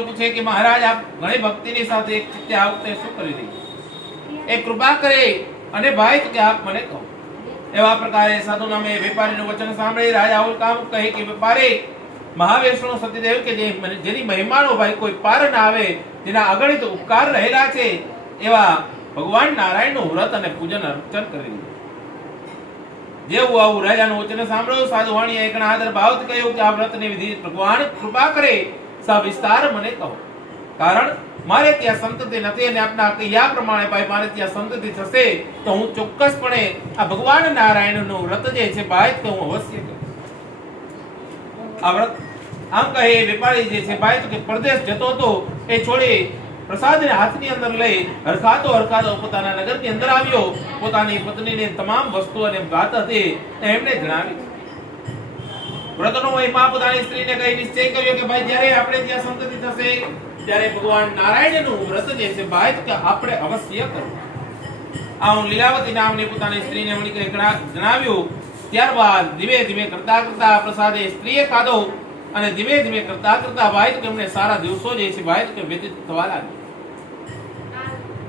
पूछे कि महाराज आप घणी भक्तिनी સાથે એક ચિત્તે આ વખતે શું કરી રહી એ કૃપા કરે અને ભાઈ કે આપ મને કહો એવા પ્રકારે સાધુ નામે વેપારીનું વચન સાંભળી રાજા ઓલ કામ કહે કે વેપારી મહાવિષ્ણુ સતીદેવ કે જેની મહિમાનો ભાઈ કોઈ પાર ના આવે જેના અગણિત ઉપકાર રહેલા છે એવા ભગવાન નારાયણનું વ્રત અને પૂજન અર્ચન કરી જેવું આવું રાજાનું વચન સાંભળ્યું સાધુ વાણીએ એકના આદર ભાવથી કહ્યું કે આ વ્રતની વિધિ ભગવાન કૃપા કરે સવિસ્તાર મને કહો કારણ મારે ત્યાં સંતતિ નથી અને આપના કહ્યા પ્રમાણે ભાઈ મારે ત્યાં સંતતિ થશે તો હું ચોક્કસપણે આ ભગવાન નારાયણનું વ્રત જે છે ભાઈ તો હું અવશ્ય કરીશ આ વ્રત આમ કહે વેપારી જે છે ભાઈ તો કે પરદેશ જતો હતો એ છોડી પ્રસાદને હાથની અંદર લઈ હરખાતો પોતાના નગરની અંદર આવ્યો પોતાની પત્નીને તમામ વસ્તુ અને વાત હતી એમને જણાવી વ્રતનો મહિમા પોતાની સ્ત્રીને કહી નિશ્ચય કર્યો કે ભાઈ જ્યારે આપણે ત્યાં સંતતિ થશે ત્યારે ભગવાન નારાયણનું વ્રત જે છે ભાઈ તો કે આપણે અવશ્ય કરવું આ લીલાવતી નામની પોતાની સ્ત્રીને મળી જણાવ્યું ત્યારબાદ ધીમે ધીમે કરતા પ્રસાદે સ્ત્રીએ ખાધો અને ધીમે ધીમે કરતા ભાઈ તો એમને સારા દિવસો જે છે ભાઈ તો વ્યતીત થવા લાગ્યા